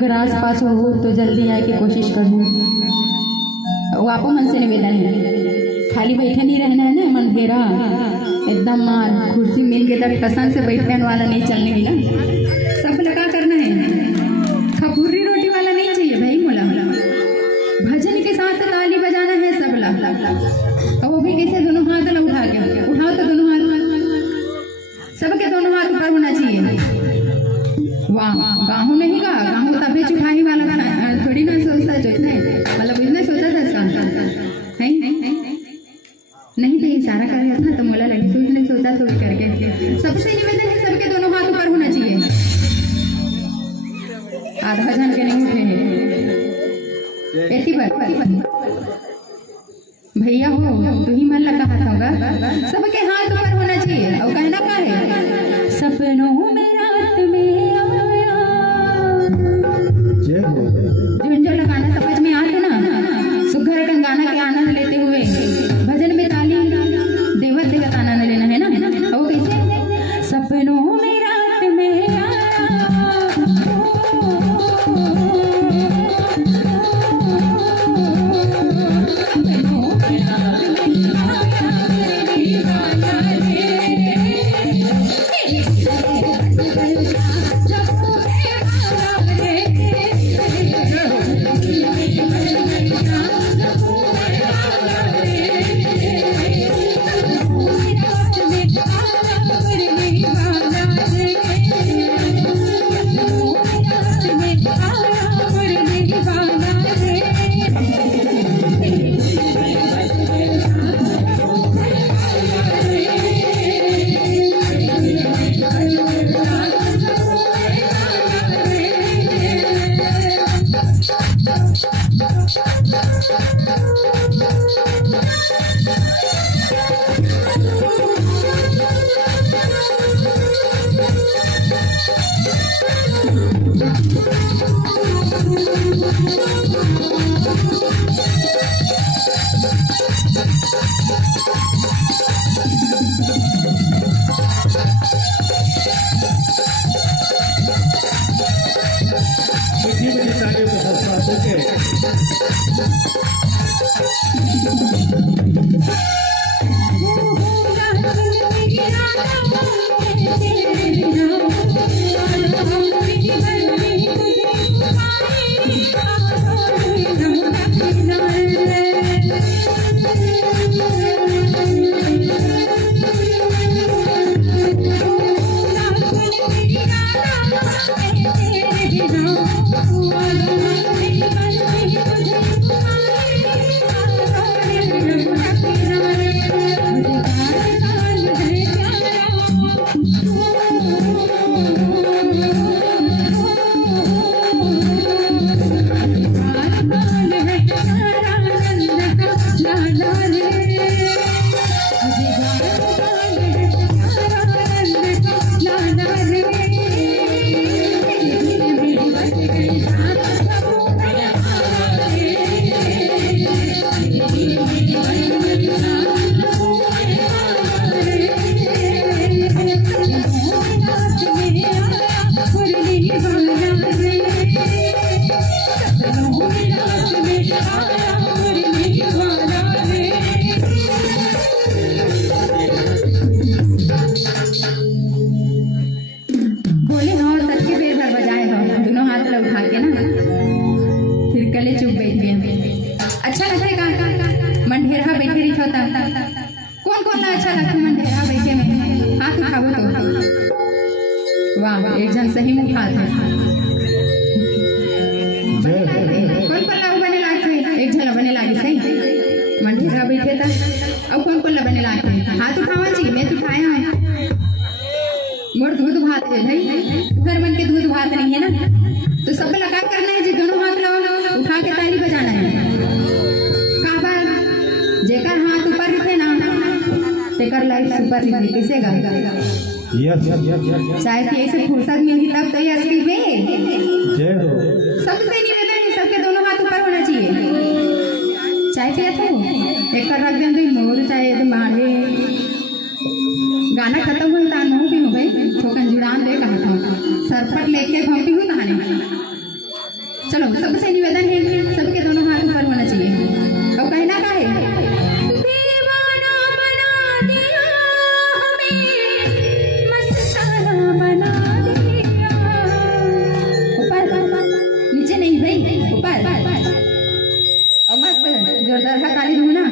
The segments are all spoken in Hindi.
अगर आस पास हो तो जल्दी आए की कोशिश करूँ। वो आपको मन से निवेदन है, खाली बैठे नहीं रहना है ना, मन घेरा एकदम मार कुर्सी मिल के तक पसंद से बैठने वाला नहीं चलने की ना, सब लगा करना है। खपुरी रोटी वाला नहीं चाहिए भाई मोला, भजन के साथ ताली बजाना है सबला, और वो भी कैसे दोनों हाथ उठा के उठाओ तो दोनों हाथ, सबके दोनों हाथ ऊपर होना चाहिए। वाह गाहू नहीं गा, गाहू तभी चुठाई वाला थोड़ी ना सोचता है, मतलब इतना सोचा था इसका है नहीं तो इशारा कर रहा था तो मोला लगी सोच नहीं सोचा तो करके। सबसे निवेदन है सबके दोनों हाथ ऊपर होना चाहिए, आधा जन के नहीं उठे हैं। ऐसी बात भैया हो तू ही मन लगा हाथ होगा, सबके हाथ ऊपर होना चाहिए। और कहना क्या है, सपनों में रात में आया, जो लगाना समझ में आता ना, सुघर का गाना के आनंद लेते हुए भजन में ताली देवत देवत आनंद लेना है ना। और कैसे, सपनों में रात में आया, कौन कौन अच्छा लगता है मंडेरा बैठे में, हाथ उठाओ तो वाह एक जन सही में उठा थे कौन पल्ला बने लागे, एक जन बने लागे सही मंडेरा बैठे था। अब कौन पल्ला बने लागे, हाथ उठावा चाहिए, मैं तो उठाया है मोर दूध भात है भाई, घर बन के दूध भात नहीं है ना, तो सब लगा करना है जी, दोनों हाथ लो उठा के ताली बजाना है। जेकर हाथ ऊपर रखे ना तेकर लाइफ सुपर रही कैसे गा, चाहे कि ऐसे फुर्सत मिली तब तो ये असली में सबसे निवेदन है सबके दोनों हाथ ऊपर होना चाहिए। चाय पिया था एक रख दे मोर चाहे तो मारे गाना खत्म हो ता भी हो भाई ठोकन जुड़ान दे कहा था सरपट लेके घंटी हूँ कहानी चलो सबसे निवेदन है सबके दोनों हाथ ऊपर होना चाहिए और कहना का है दीवाना बना दिया हमें मस्ताना बना दिया। ऊपर नीचे नहीं भाई ऊपर और मत जोरदार हकारी दूँ ना।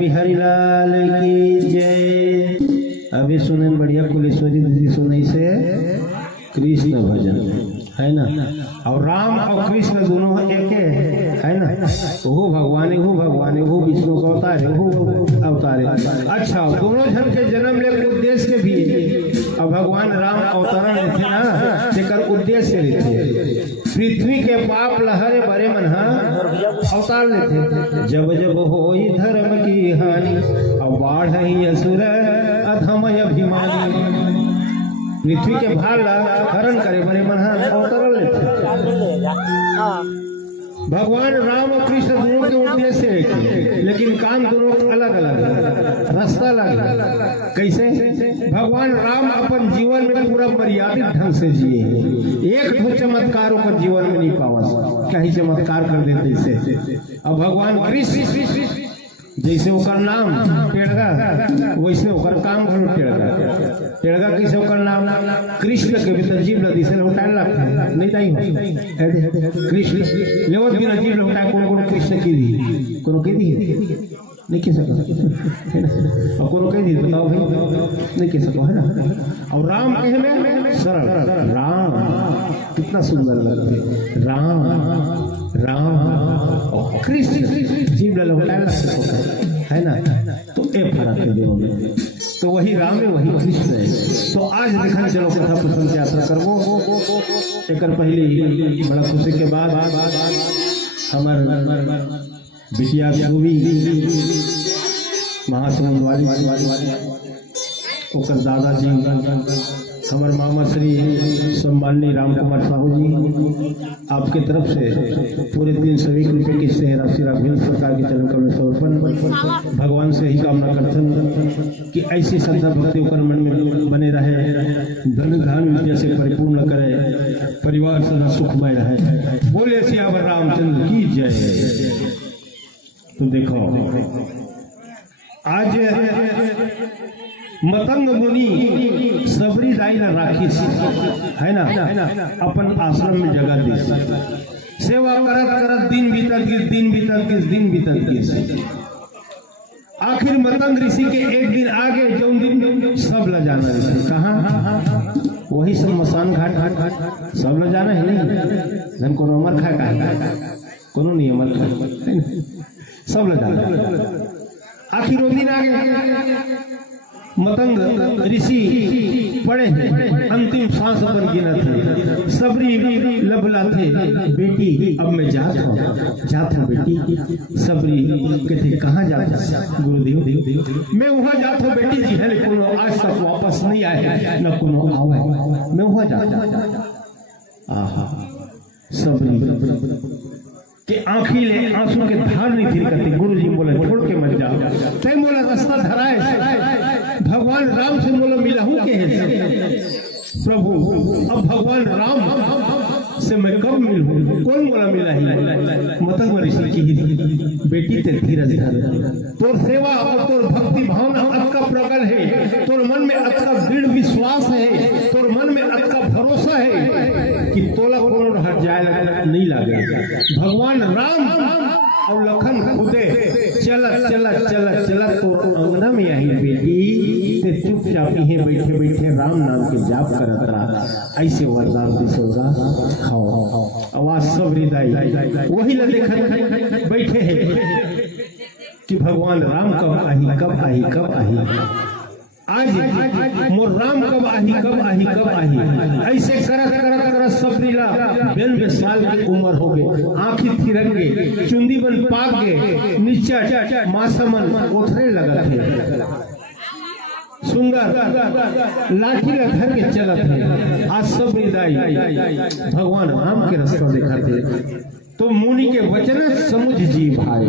बिहारी लाल की जय। अभी सुने बढ़िया कुलेश्वरी दीदी सुनई से कृष्ण भजन है ना, और राम और कृष्ण दोनों एक है ना, वो भगवान वो विष्णु का अवतार है, वो अवतार है। अच्छा, दोनों जन के जन्म ले उद्देश्य भी और भगवान राम अवतरण लेते ना, जेकर उद्देश्य लेते पृथ्वी के पाप लहरे बरे मन अवतार लेते। जब जब होई धर्म की हानि और बाढ़ असुर अधम अभिमानी, पृथ्वी के भार हरण करे बरे मन अवतरण लेते। भगवान राम और कृष्ण दोनों के उद्देश्य एक, लेकिन काम दोनों अलग अलग, रास्ता अलग। कैसे? भगवान राम अपन जीवन में पूरा मर्यादित ढंग से जिए, एक दो चमत्कारों को जीवन में नहीं पावा, कहीं चमत्कार कर देते इससे। अब भगवान कृष्ण जैसे ओकर नाम टेढ़गा, वैसे ओकर काम घर टेढ़गा कैसे ओकर नाम कृष्ण के भीतर जीव नदी से लौटाए लगता है, नहीं ताई कृष्ण लेवत भी नजीब लौटाए कौन कृष्ण की दी कोनो के दी नहीं कह सको, और कोनो कह दी बताओ भाई, नहीं कह सको है ना। और राम कहे में सरल, राम कितना सुंदर लगता है, राम राम कृष्ण जीव लौटाए है ना, तो एक फर्क है दोनों में, तो वही राम है वही कृष्ण है। तो आज देखा चलो कथा प्रसंग यात्रा करबो, एक पहले बड़ा खुशी के बाद हमार बिटिया सूवी महासमुंद वाली ओकर दादाजी हमारे मामा श्री सम्माननीय राम कुमार साहू जी, आपके तरफ से पूरे 320 रुपये की से राशि राघवेंद्र सरकार के चरण कमल समर्पण। भगवान से ही कामना करते हैं कि ऐसी श्रद्धा भक्ति ओकर मन में बने रहे, धन धान विद्या से परिपूर्ण करे, परिवार सदा सुखमय रहे। बोले सियावर रामचंद्र की जय। तो देखो आज मतंग मुनि सबरी दाई न राखी है ना, अपन आश्रम में जगह दी, सेवा करत करत दिन बीतत गिर आखिर मतंग ऋषि के एक दिन आगे जो दिन सब ल जाना ऋषि कहाँ, वही सब मसान घाट सब ल जाना है नहीं, धन कोनो अमर खा कोनो नहीं अमर खा सब ल जाना। आखिर वो दिन आगे मतंग ऋषि पड़े हैं, अंतिम सांस अपन गिना थे, सबरी लबला थे, बेटी अब मैं जाता हूँ बेटी। सबरी कहते कहाँ जाता गुरुदेव? मैं वहाँ जाता हूँ बेटी जी है, लेकिन आज तक वापस नहीं आए, न कोनो आवे, मैं वहाँ जाता। आहा, सबरी कि आंखी ले आंसू के धार नहीं थिर करती। गुरु जी बोले छोड़ के मत जाओ। तय बोला रास्ता धराए, भगवान राम से बोला मिला हूं के प्रभु, अब भगवान राम से मैं कब मिलूं? कौन बोला मिला ही? मतंग ऋषि की बेटी ते धीरज धर, तोर सेवा और तोर भक्ति भावना अतका प्रबल है, तोर मन में अतका दृढ़ विश्वास है, तोर मन में अतका भरोसा है कि तोला कोनो हट जाए नहीं लागे। भगवान राम और लखन खुदे चलत तो अंगना में आई बेटी से चुपचाप ही बैठे बैठे राम नाम के जाप करत रहा। ऐसे वरदान दिसोगा खाओ आवाज सब हृदय वही ला देखत बैठे हैं कि भगवान राम कब आई आज मोर राम कब आही। ऐसे करत सबरीला 92 साल की उम्र हो गए, आंखी थिरंगे, चुंदी बन पाक गए, निश्चय मासमन उठने लगा थे, सुंदर लाठी धर के चलत है। आज सबरी दाई भगवान राम के रास्ता देखा थे, तो मुनि के वचन समझ जी भाई,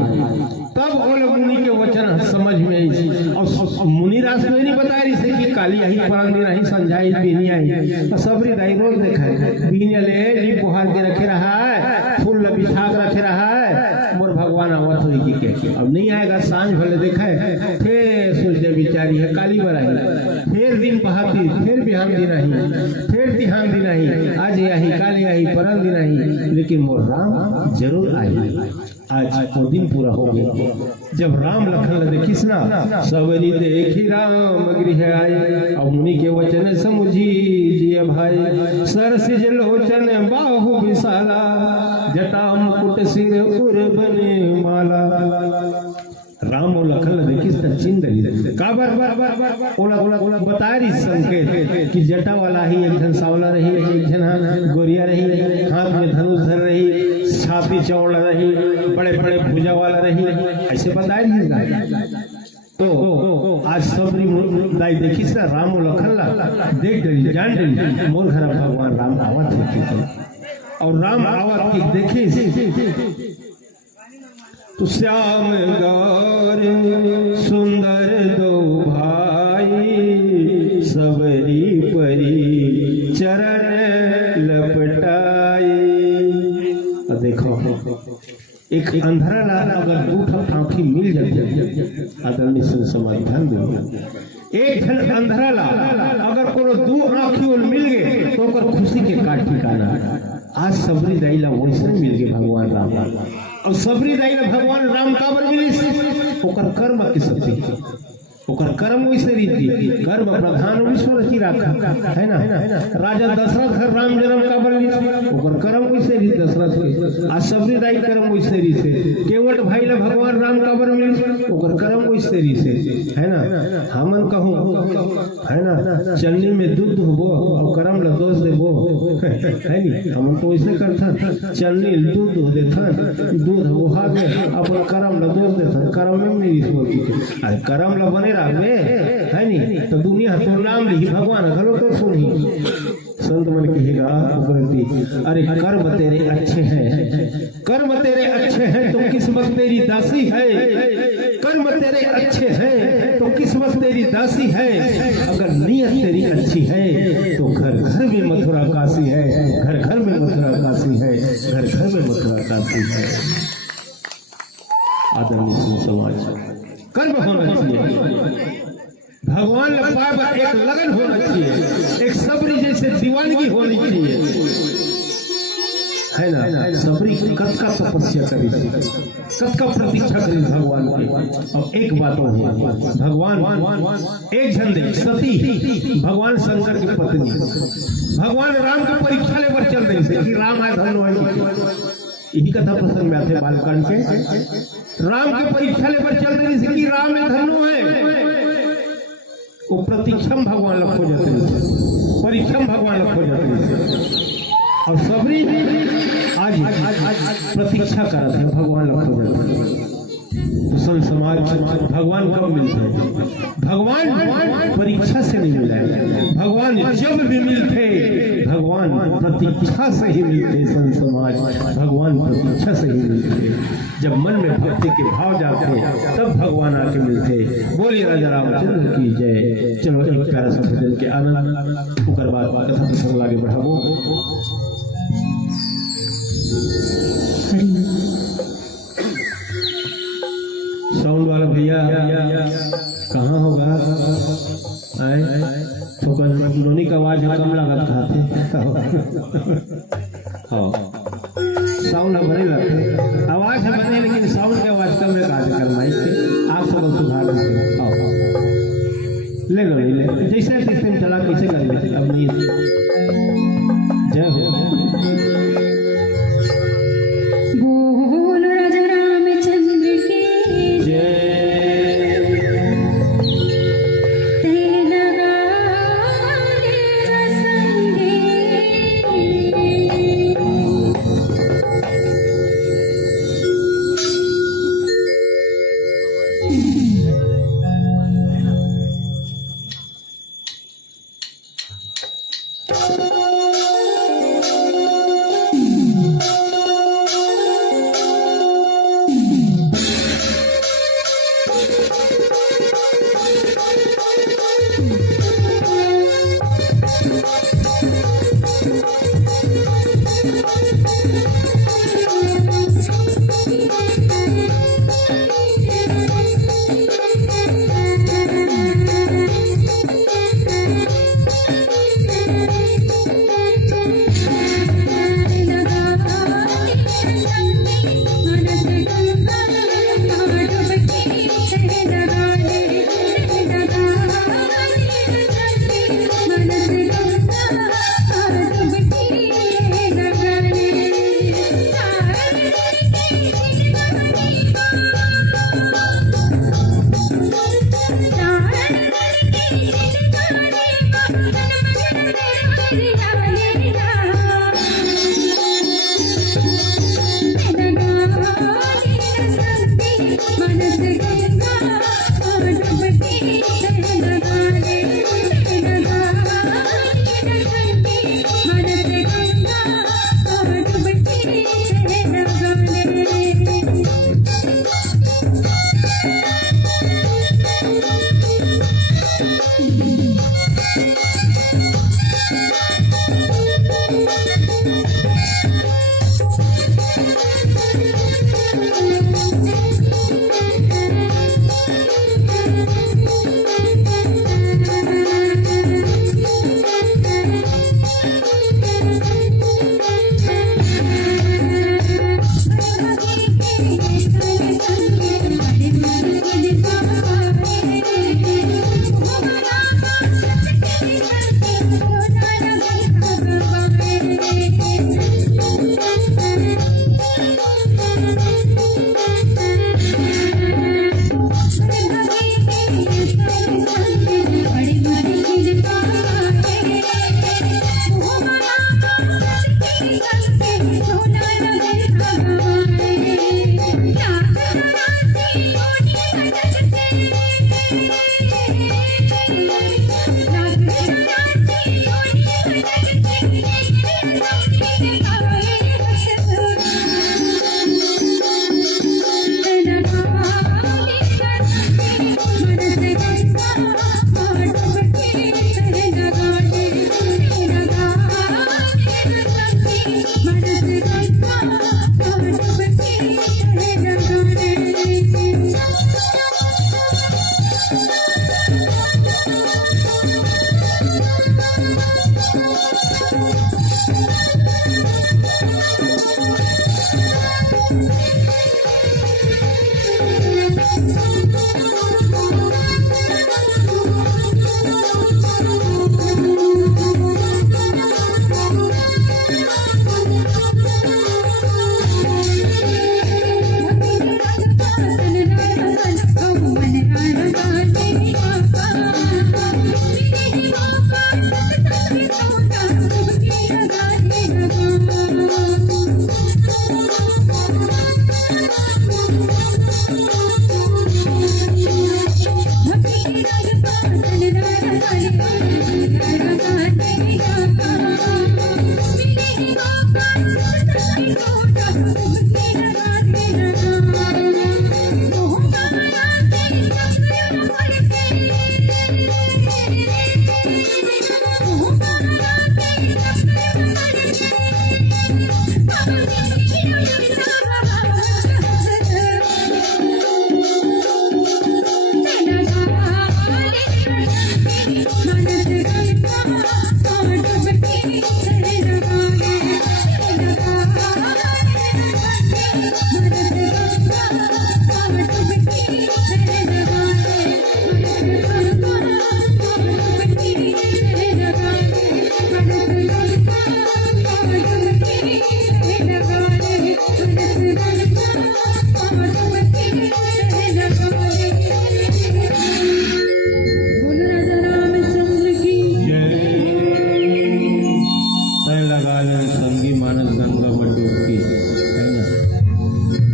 तब बोले मुनि के वचन समझ में आई। और मुनि रास में नहीं बताया इसे कि काली आई परंदी नहीं समझाई बीनी आई। तो सबरी दाई रोज देखा है बीनी ले ली बुहार के रखे रहा है, फूल बिछा के रखे रहा है, मोर भगवान आवत हुई की के अब नहीं आएगा। सांझ भले देखा है, फिर सोच बिचारी है काली बराई, फिर दिन बहाती, फिर बिहान दिन आई, फिर तिहान दिन आई, आज आई काली आई परंदी नहीं, लेकिन मोर राम जरूर आई। आज वो दिन पूरा हो गया जब राम लखन देखिस ना, सबरी देखी राम गृह आए, और मुनि के वचन समझी जिय भाई। सरसिज लोचन बाहु विशाला, जटा मुकुट सिर उर बने माला। राम और लखन देखिस त चिंदली काबर ओला बता रही संकेत कि जटा वाला ही एक जन सावला रही, एक जन गोरिया रही, हाथ में धनुष धर रही, छाती चौड़ा रही, बड़े बड़े भुजा वाला रही, ऐसे बता रही। तो आज सबरी दाई देखी ना राम और लखन ला देख डरी जान डरी मोर घर भगवान राम आवत है, और राम आवत की देखे तो श्याम गौर सुंदर दो भाई, सबरी परी चरण लपटाई। देखो एक अंधरा लाल अगर दो आंखी मिल जाती आदमी समाधान दे, एक जन अंधरा लाल अगर कोनो दो आंखी मिल गए तो ओकर खुशी के का ठिकाना। आज सबरी दाइला वैसे मिल गए भगवान राम, और सबरी दाइला भगवान राम काबर मिली ओकर कर्म के शक्ति, ओकर कर्म वैसे रीति कर्म प्रधान ईश्वर की राखा है ना। राजा दशरथ घर राम जन्म का बल ओकर कर्म वैसे रीति दशरथ के, आज सबरी दाई कर्म वैसे रीति केवट भाई ला भगवान राम का बर मिल ओकर कर्म वैसे रीति है ना। हमन कहूं है ना चलनी में दूध हो और कर्म ला दोष देबो है नी, हमन तो वैसे करथा चलनी दूध हो देथा दूध हो हागे अपन कर्म ला दोष देथा, कर्म में नहीं ईश्वर की कर्म ला बने है नी। तो दुनिया तो नाम ली भगवान घलो तो सुनी संत मन कहेगा अरे कर्म तेरे अच्छे हैं, कर्म तेरे अच्छे हैं तो किस्मत तेरी दासी है, कर्म तेरे अच्छे हैं तो किस्मत तेरी दासी है। अगर नीयत तेरी अच्छी है तो घर घर में मथुरा काशी है, घर घर में मथुरा काशी है, घर घर में मथुरा काशी है। आदरणीय समाज कर्म होना चाहिए, भगवान पर एक लगन होना चाहिए, एक सबरी जैसे दीवानगी होनी चाहिए है ना। सबरी कब का तपस्या करी, कब का प्रतीक्षा करी भगवान की। और एक बात और है भगवान एक झंडे सती भगवान शंकर की पत्नी भगवान राम की परीक्षा लेकर चल रही थी कि राम आए धन्यवाद। यही कथा प्रसंग में आते बालकांड के राम की परीक्षा लेकर चल रही थी कि राम में धनु है। वो प्रतीक्षम भगवान लोग खोजत रही, परीक्षम भगवान लोग खोजत रही, और सबरी आज प्रतीक्षा करत है भगवान लोग खोजत रही। तो संत समाज भगवान कब मिलते हैं? भगवान परीक्षा से नहीं मिला है, भगवान जब भी मिलते भगवान प्रतीक्षा से ही मिलते। संत समाज भगवान प्रतीक्षा से ही मिलते, जब मन में भक्ति के भाव जाते तब भगवान आके मिलते। बोलिए राजा रामचंद्र की जय। चलो एक प्यारा सा भजन के आनंद उकर बाद कथा प्रसंग आगे बढ़ाबो। साउंड वाला भैया कहाँ होगा? आए तो दोनों का आवाज कम लागत खाते हाँ साउंड है बड़े लगते, आवाज है बने लेकिन साउंड की आवाज कम है। काज कर माइक के आप सब सुधार ले लो, ले जैसे सिस्टम चला कैसे कर लेते अब नहीं। जय हो।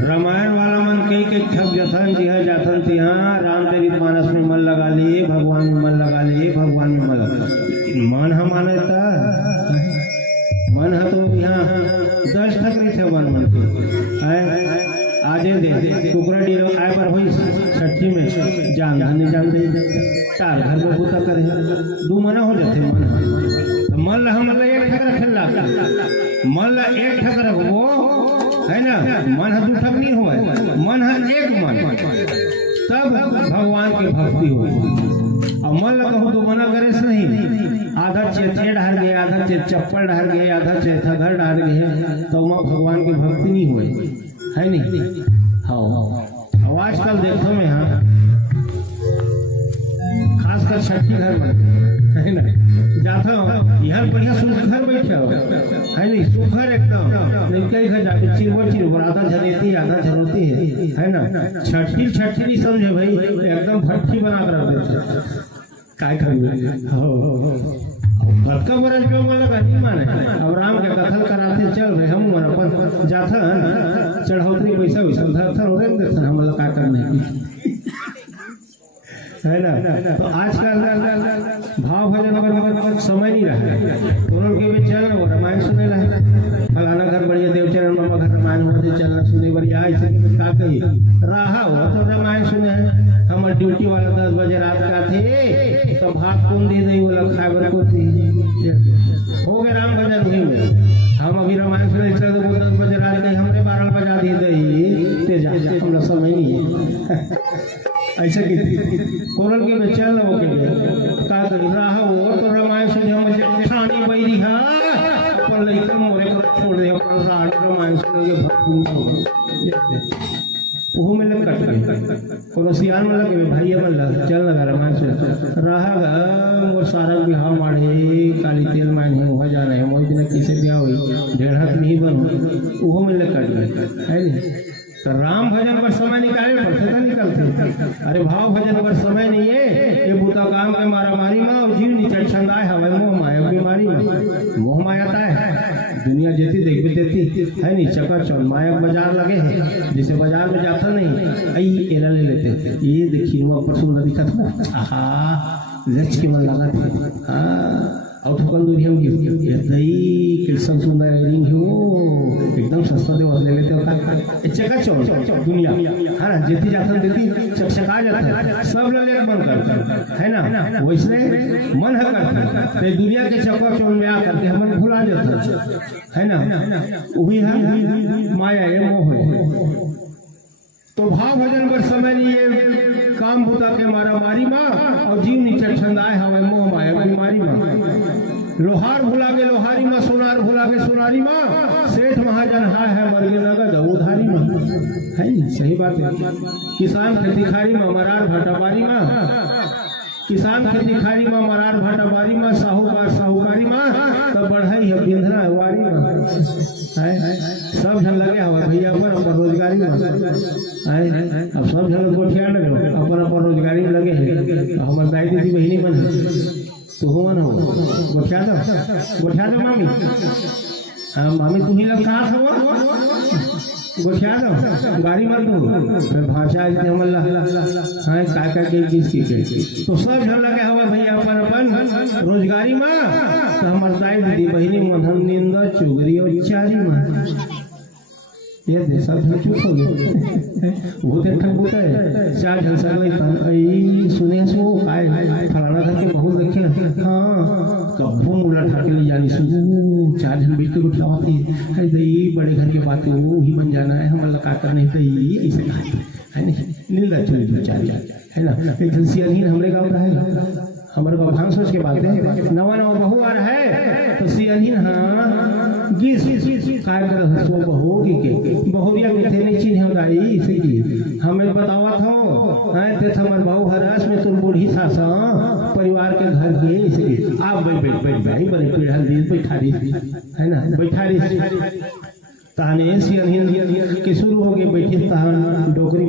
रामायण वाला मन कई के थक जथन जिहा जाथन तिहा रामचरितमानस में मन लगा लिए, भगवान में मन लगा लिए, भगवान में मन हम माने मन है तो यहाँ 10 ठक नहीं थे मन के आजे दे कुकरा डीरो आए पर हुई छठी में जान धनी जान दे तार घर को बूता करे दू मना हो जाते मन ला हम एक ठक रखला मन ला एक ठक रखबो है ना, मन है 2 ठक नहीं हुआ, मन है एक मन, तब भगवान की भक्ति हो। अब मन लगा हो तो मना करे से नहीं, आधा चेथे ढार गए, आधा चप्पल ढार गए, आधा चेथा घर ढार गए, तो वहाँ भगवान की भक्ति नहीं हुई है नहीं। हाँ अब आजकल देखो में हाँ खासकर छठी घर में है ना जाता यहाँ बढ़िया सुखर बैठे हो है नहीं, सुखर एकदम नहीं कई घर जाके चिरवर आधा झरेती आधा झरोती है ना, छठी नहीं समझे भाई, एकदम भट्टी बना कर रखते काय भटका बरस पे बोला नहीं माने। अब राम के कथल कराते चल रहे हम मन अपन जाथा चढ़ौतरी पैसा वैसा धरथर हो रहे देखन हम का करने है ना। तो आजकल भाव भजन अगर समय नहीं रहा दोनों के बीच चल रहा रामायण सुने रहा फलाना घर बढ़िया देवचरण मामा घर रामायण होते चलना सुने बढ़िया ऐसे का कही रहा हो तो रामायण सुने हमारे ड्यूटी वाला 10 बजे रात का थे तो भात कौन दे दे बोला खाबर को हो गए राम भजन वही में हम अभी रामायण सुने 10 बजे रात का हमने 12 बजा दिए दही तेजा हम समय नहीं है ऐसा की कोरल के में चल रहा के का करी रहा हो तो रामायण सुने हम ठानी बैरी है पर लइका मोरे को छोड़ दे अपन रामायण सुने ये भक्ति वो में लग कट कोनो सियान में लगे भाई अपन चल लगा रामायण सुन रहा मोर सारा बिहाव मारे काली तेल मायने हो जा रहे मोई दिन किसे बियाह हुई डेढ़ हाथ नहीं बनो वो में लग कट है नहीं। तो राम भजन पर समय निकाले पड़ते तो निकलते, अरे भाव भजन पर समय नहीं है, ये बूता काम के मारा मारी माँ और जीव नीचे छंदाए हवाई मोह माया बीमारी में मोह मायाता है दुनिया जैसी देख भी देती है नहीं चक्कर चौल माया बाजार लगे हैं जिसे बाजार में जाता नहीं आई एला ले लेते ये देखिए वहाँ पर सुंदर दिखा था आहा लच के मन लगा था हाँ और थोकल दूरी हम दही कृष्ण सुंदर रिंग हो एकदम सस्ता दे ले लेते हो चक्कर चौल दुनिया है ना जेती जाता देती चकचका जाता सब लोग एक मन करते है ना, वैसे मन है करते तो दुनिया के चक्कर चौल में आकर के हम भुला जाता है ना, वही है माया ये मोह। तो भाव भजन पर समय नहीं ये काम होता के मारा मारी माँ और जीव नीचे छंदाए हमें मोह माया बीमारी माँ लोहार भुला के लोहारी माँ सोनार भुला के सोनारी माँ सेठ महाजन हाय है मर्गे नगद उधारी माँ है सही बात है। किसान खेतीखारी माँ मरार भाटाबारी माँ किसान खेतीखारी माँ मरार भाटाबारी माँ साहूकार साहूकारी माँ तब बढ़ाई है बिंधना वारी माँ सब झन लगे हवा भैया अपन रोजगारी में अब सब झन गोठिया लगे अपन रोजगारी में लगे हैं हमारे दाई दीदी बहनी बन तो हो ना हो गोठिया दो मामी हाँ मामी तुम्हें लोग कहाँ था गोठिया दो गाड़ी मत दो फिर भाषा हमला हाँ का के किसकी के तो सब झन लगे हवा भैया अपन अपन रोजगारी में तो हमार दाई दीदी बहिनी मन हम निंदा चुगरी और चारी में ये दे सब चुप हो गए बहुत ठग होता है चार झन सगले तन आई सुने सो काय फलाना करके बहुत देखे हां कब्बो मुला ठाके ले जानी सुन चार झन बीच के उठावा थी है दई बड़े घर के बात वो ही बन जाना है हमला का करने तो ये ऐसे है नहीं नीला चली चारी है ना एक सियानी हमरे गांव रहा है हमारे गांव भांग सोच के बात है नवा नवा बहू आ रहा है तो सियानी हां गिस काय कर हसो बहू की के बहुरिया के थे नहीं चिन्ह गाई इसे की हमें बतावत हो है ते हमर बहू हरास में तुम बूढ़ी सासा परिवार के घर के इसे आप बैठ भाई बड़े पीढ़ा दिन बैठा रही है ना बैठा रही ताने सियानी के शुरू हो गए बैठे तहन डोगरी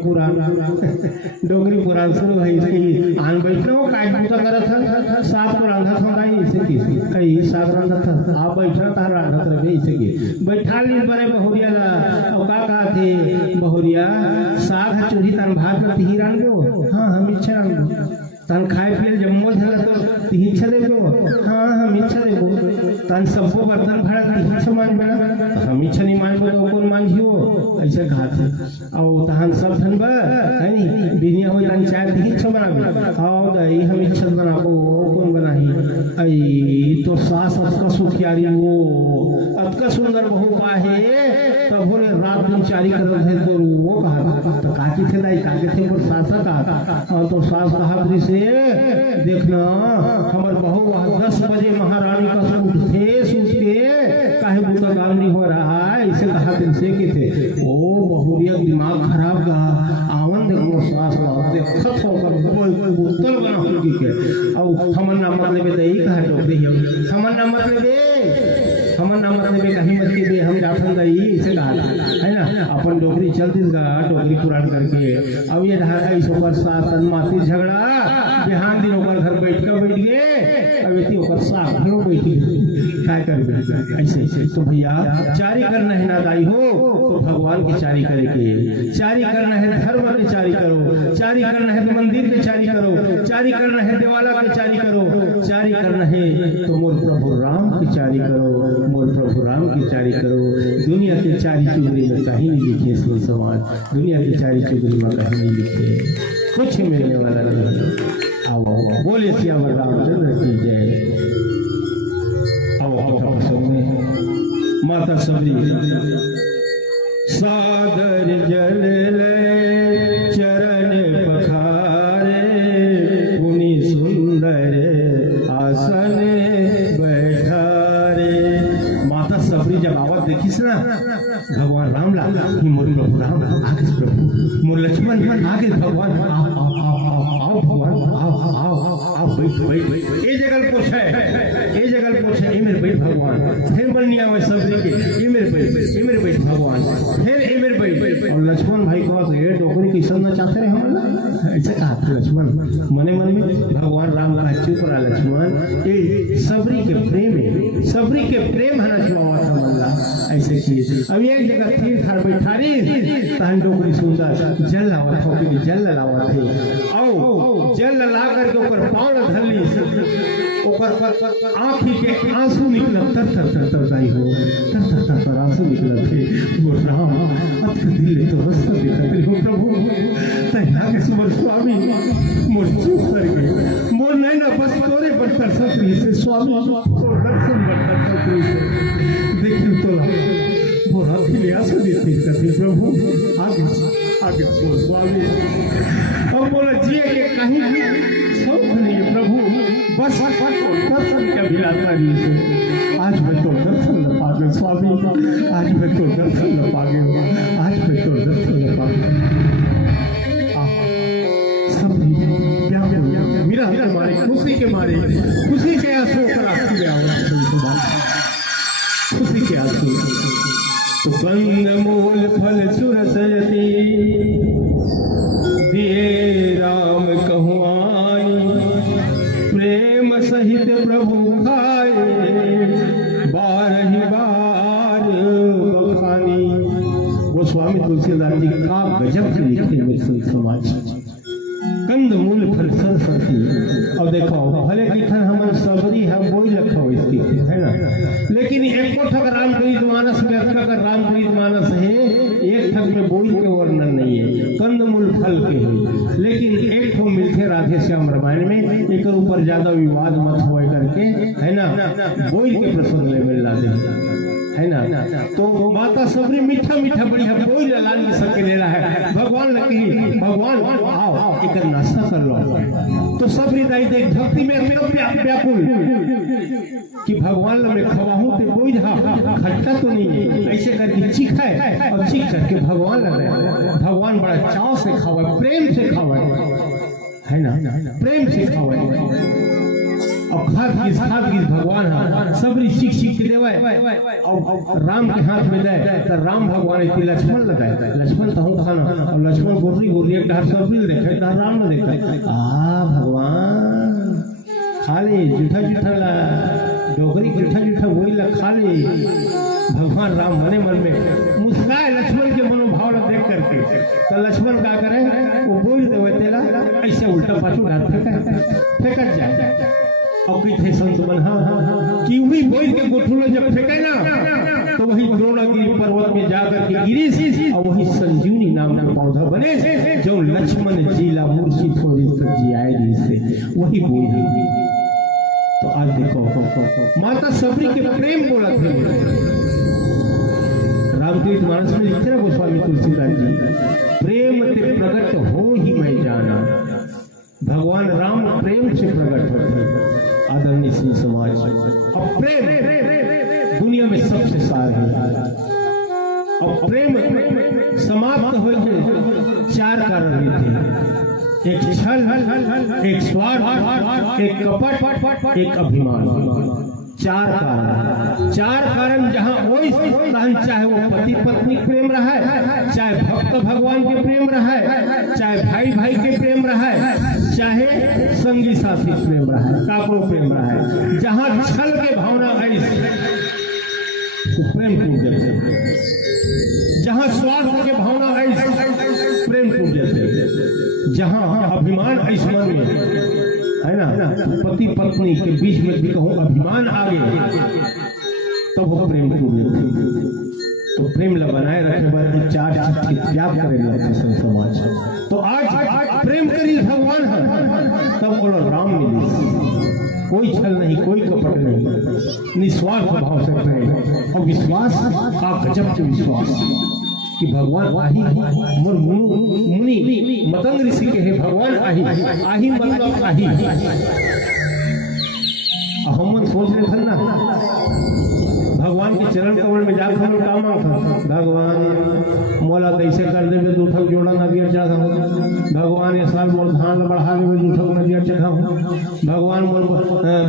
पुराण शुरू है इसकी आन बैठो काय पूजा करत था सात को रांधत हो गई इसे की कई सात रांधत था आप बैठो तार रांधत रहे इसे की बैठा ली बड़े बहुरिया और का कहा थे बहुरिया साग चूड़ी तन भात में तिहिरान गो हां हम इच्छा तन खाए पिए जम्मो झला तो इच्छा देबो हां हम इच्छा देबो तन सबको बर्तन भरा इच्छा मान बना हम इच्छा नहीं मान तो कौन मान जियो ऐसे घात और तहन सब धन बा है नी बिनिया हो तन चाय इच्छा बनाबे हां दई हम इच्छा बनाबो कौन बनाही आई तो सास अतका सुखियारी वो अतका सुंदर बहु पाहे तब ने रात दिन चारी करत है तो वो कहा तो काकी थे दाई काके थे पर सास का और तो सास कहा से देखना हमर बहू 10 बजे महारानी का उठते सुनते काहे बुता काम नहीं हो रहा है इसे कहा दिन से के थे ओ बहुरिया दिमाग खराब का आवन देखो सास दे खत होकर बोतल बना होगी के और तमन्ना मतलब दे कहा डोबे हम तमन्ना मतलब कहीं मत के दे हम जाफन दई इसे कहा है ना अपन डोगरी चलती डोगरी पुराण करके अब ये ढाका इस ऊपर सात तन माती झगड़ा बिहान दिन ऊपर घर बैठ गए अब इतनी ऊपर साफ घरों बैठी क्या कर ऐसे तो भैया चारी करना है ना दाई हो तो भगवान की चारी करे के चारी करना है धर्म की चारी करो चारी करना है तो मंदिर की चारी करो चारी करना है देवाला की चारी करो चारी करना है तो मोर प्रभु राम की चारी करो मोर प्रभु राम की चारी करो दुनिया की चारी चुगली में कहीं नहीं लिखे सुन समाज दुनिया की चारी चुगली में कहीं नहीं लिखे कुछ मिलने वाला नहीं आओ बोले श्याम रामचंद्र की जय आओ में माता सबरी सादर जल चरण पखारे पुनि सुंदर आसन बैठारे माता सबरी जब आवाज देखी ना भगवान राम ला मोर प्रभु राम आगे प्रभु मोर लक्ष्मण आगे भगवान आओ भगवान आओ बैठ ये जगह पूछे ये मेरे बैठ भगवान फिर बनिया में सबरी के ये मेरे बैठ भगवान फिर ये मेरे बैठ और लक्ष्मण भाई को ये डोकरी की सुनना चाहते रहे हम ऐसे कहा लक्ष्मण मने मन में भगवान राम का चुप रहा लक्ष्मण ये सबरी के प्रेम है लक्ष्मण था ऐसे किए अब एक जगह थी थार बैठारी तहन डोकरी सुंदर जल लावा थे आओ जल ला करके ऊपर पाँव धरली ऊपर आँखी के आंसू निकला तर दाई हो तर आंसू निकला थे वो राम अब दिल तो रास्ता देखते हो प्रभु तैना के सुमर स्वामी मोर चुप कर गए मोर नहीं ना बस तोरे पर तरसती से स्वामी तो दर्शन बरसती से देखियो तो वो रात ले आंसू देते कभी प्रभु आगे स्वामी और बोला जिए के कहीं सब नहीं प्रभु बस दर्शन का भिलाता नहीं से आज मैं तो दर्शन न पागे स्वामी आज मैं तो दर्शन न पागे सब मेरा हमारे खुशी के आंसू खुशी के आंसू तो कंदमूल फल सुरसयती दिए राम कहुआनी प्रेम सहित प्रभु खाए 12 बार बखानी गोस्वामी तुलसीदास जी का गजब से लिखते हुए संत समाज कंद मूल फल सरस्वती। और देखो भले किथन हमन सबरी है बोई रखो इसकी है ना, लेकिन एक ठग रामप्रीत मानस में का रामप्रीत मानस है, एक ठग में बोई के वर्णन नहीं है, कंद मूल फल के है। लेकिन एक ठो मिलते राधे श्याम रामायण में, एक ऊपर ज्यादा विवाद मत हो करके है ना, बोई के प्रसंग ले मिल लाते है ना। तो माता सबरी मीठा मीठा बढ़िया बोई लाल की सबके ले रहा है, भगवान लगी भगवान आओ एक नाश्ता कर लो। तो सबरी दाई देख भक्ति में व्याकुल कि भगवान मैं खवाहूं तो बोई खट्टा तो नहीं है, ऐसे करके चीखा है और चीख करके भगवान लगे। भगवान बड़ा चाव से खावा, प्रेम से खावा है ना, प्रेम से खावा। और खाद की भगवान है सबरी सीख के देवे और राम के हाथ में दे तो राम भगवान इतनी लक्ष्मण लगाए, लक्ष्मण तो हम खाना और लक्ष्मण गोरी गोरी एक ढार सबरी देखे ढार राम ने देखे भगवान खा ले जूठा जूठा ला डोगरी जूठा जूठा वही ला खा ले। भगवान राम मने मन में मुस्काए लक्ष्मण के मनोभाव देख करके, तो लक्ष्मण क्या करे वो बोल देवे तेरा ऐसे उल्टा पाछू ढार फेंकट जाए। और कई संत बना कि वही बोल के गोठुलो जब फेंके ना तो वही द्रोणागिरी पर्वत में जाकर के गिरी और वही संजीवनी नाम का पौधा बने जो लक्ष्मण जीला मूर्छित हो जियाए से वही बोल। तो आज देखो माता सबरी के प्रेम बोला थे रामचरित मानस में लिखते ना गोस्वामी तुलसीदास जी, प्रेम ते प्रकट हो ही मैं जाना। भगवान राम प्रेम से प्रकट होते आदरणीय सिंह समाज। और प्रेम दुनिया में सबसे सार है। और प्रेम समाप्त हो चार कारण थे, एक छल, एक स्वार्थ, एक कपट, एक अभिमान। चार कारण जहाँ वही चाहे वो पति पत्नी प्रेम रहा है, चाहे भक्त भगवान के प्रेम रहा है, चाहे भाई भाई के प्रेम रहा है, चाहे संगी साथी प्रेम रहा है, कापड़ों प्रेम रहा है, जहाँ छल के भावना आई तो प्रेम टूट जाते, जहाँ स्वार्थ के भावना आई प्रेम टूट जाते, जहाँ अभिमान ऐश्वर्य में है ना, पति पत्नी के बीच में भी कहूँ अभिमान आ गए तो वो प्रेम टूट जाते। तो प्रेम ला बनाए रखे बाद चार चीज की त्याग करेगा समाज। तो आज प्रेम करी भगवान है तब बोलो राम मिली, कोई छल नहीं, कोई कपट नहीं, निस्वार्थ भाव से प्रेम और विश्वास का गजब के विश्वास कि भगवान आही मुनि मतंग ऋषि के है, भगवान आही मतलब आही। हम सोच रहे थे ना भगवान के चरण कमल में जाकर हम काम था, भगवान मोला कैसे कर देवे दूठक जोड़ा नदिया चढ़ा, भगवान ये साल मोर धान बढ़ा देवे दूठक नदिया चढ़ाऊ, भगवान मोर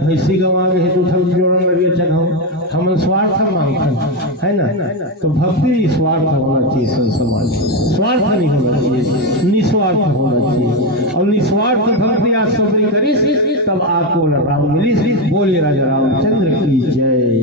भैंसी गंवा के दूठक जोड़ा नदिया चढ़ाऊ। हम स्वार्थ मांगते है ना। तो भक्ति स्वार्थ होना चाहिए, समाज स्वार्थ नहीं होना चाहिए, निस्वार्थ होना चाहिए। और निस्वार्थ भक्ति आज सबरी करी तब आपको राम मिली। बोले राजा रामचंद्र की जय।